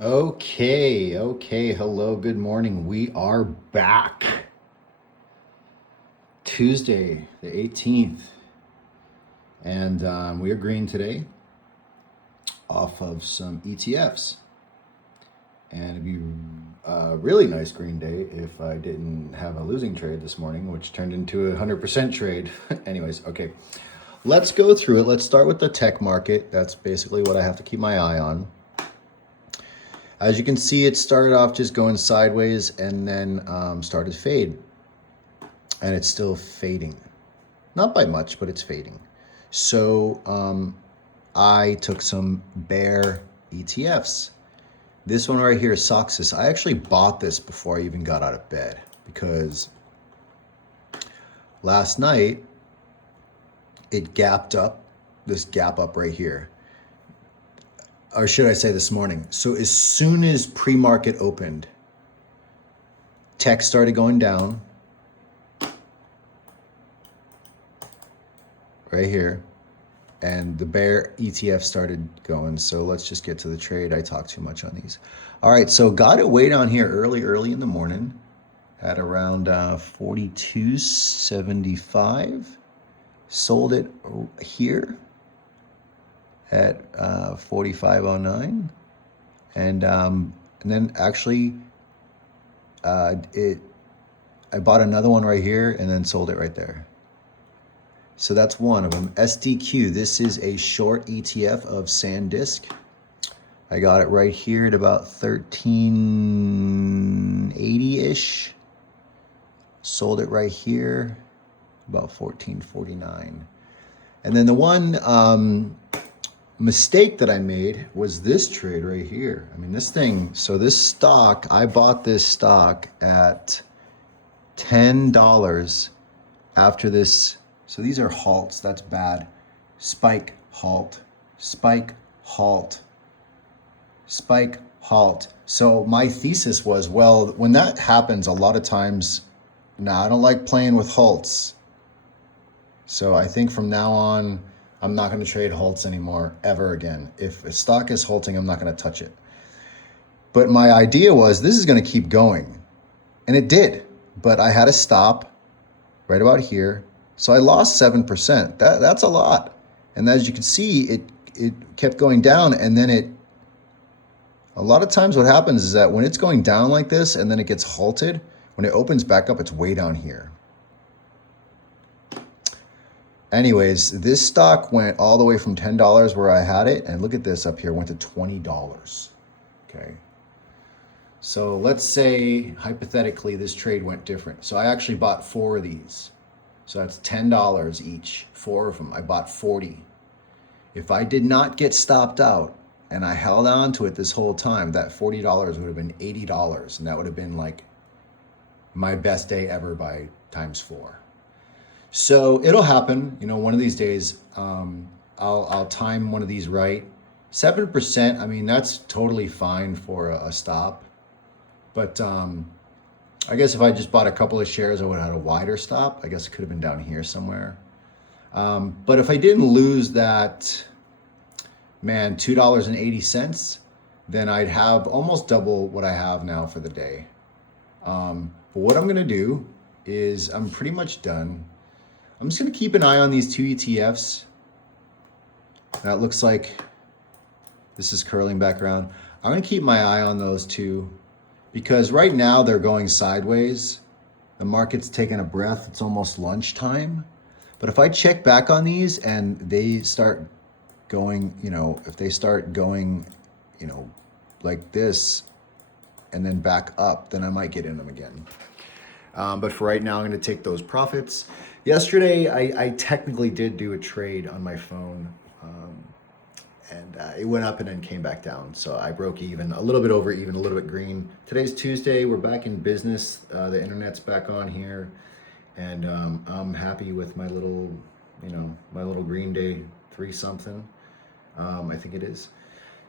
Okay. Hello, good morning. We are back. Tuesday, the 18th. And we are green today off of some ETFs. And it'd be a really nice green day if I didn't have a losing trade this morning, which turned into a 100% trade. Anyways, okay. Let's go through it. Let's start with the tech market. That's basically what I have to keep my eye on. As you can see, it started off just going sideways and then started to fade. And it's still fading. Not by much, but it's fading. So I took some bear ETFs. This one right here is Soxus. I actually bought this before I even got out of bed because last night it gapped up, this gap up right here. Or should I say this morning? So as soon as pre-market opened, tech started going down right here. And the bear ETF started going. So let's just get to the trade. I talk too much on these. All right, so got it way down here early in the morning at around 42.75. Sold it here at 45.09. And then actually I bought another one right here and then sold it right there. So that's one of them. SDQ, this is a short ETF of SanDisk. I got it right here at about 1380-ish. Sold it right here, about 1449. And then the one mistake that I made was this trade right here. I mean, this thing, so this stock, I bought this stock at $10 after this. So these are halts, that's bad. Spike, halt, spike, halt, spike, halt. So my thesis was, well, when that happens, a lot of times, I don't like playing with halts. So I think from now on, I'm not going to trade halts anymore, ever again. If a stock is halting, I'm not going to touch it. But my idea was this is going to keep going. And it did. But I had to stop right about here. So I lost 7%. That's a lot. And as you can see, it kept going down, and then a lot of times what happens is that when it's going down like this and then it gets halted, when it opens back up, it's way down here. Anyways, this stock went all the way from $10 where I had it, and look at this up here, went to $20. Okay. So let's say, hypothetically, this trade went different. So I actually bought 4 of these. So that's $10 each, 4 of them. I bought 40. If I did not get stopped out and I held on to it this whole time, that $40 would have been $80. And that would have been like my best day ever by times 4. So it'll happen, one of these days. I'll time one of these right. 7%, I mean, that's totally fine for a stop. But I guess if I just bought a couple of shares, I would have had a wider stop. I guess it could have been down here somewhere. But if I didn't lose that, $2.80, then I'd have almost double what I have now for the day. But what I'm going to do is I'm pretty much done. I'm just going to keep an eye on these 2 ETFs. That looks like this is curling back around. I'm going to keep my eye on those 2. Because right now they're going sideways. The market's taking a breath. It's almost lunchtime. But if I check back on these and they start going, if they start going, like this and then back up, then I might get in them again. But for right now, I'm going to take those profits. Yesterday, I technically did do a trade on my phone. And it went up and then came back down. So I broke even, a little bit over even, a little bit green. Today's Tuesday. We're back in business. The internet's back on here. And I'm happy with my little, my little green day 3-something. I think it is.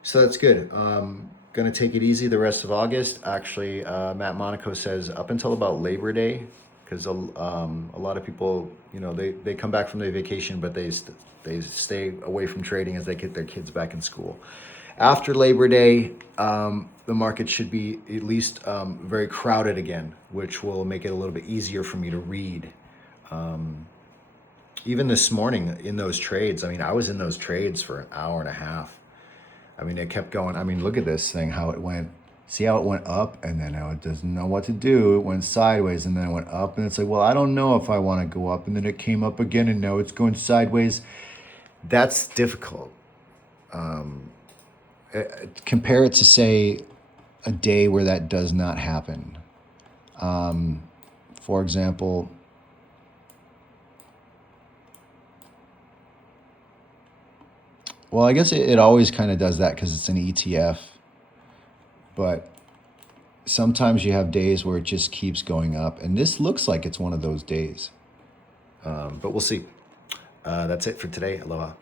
So that's good. Going to take it easy the rest of August. Actually, Matt Monaco says up until about Labor Day, because a lot of people, they come back from their vacation, but they stay away from trading as they get their kids back in school. After Labor Day, the market should be at least very crowded again, which will make it a little bit easier for me to read. Even this morning in those trades, I mean, I was in those trades for an hour and a half. I mean, it kept going. I mean, look at this thing, how it went. See how it went up, and then now it doesn't know what to do. It went sideways, and then it went up, and it's like, well, I don't know if I want to go up, and then it came up again, and now it's going sideways. That's difficult. Compare it to, say, a day where that does not happen. For example, well, I guess it always kind of does that because it's an ETF. But sometimes you have days where it just keeps going up. And this looks like it's one of those days. But we'll see. That's it for today. Aloha.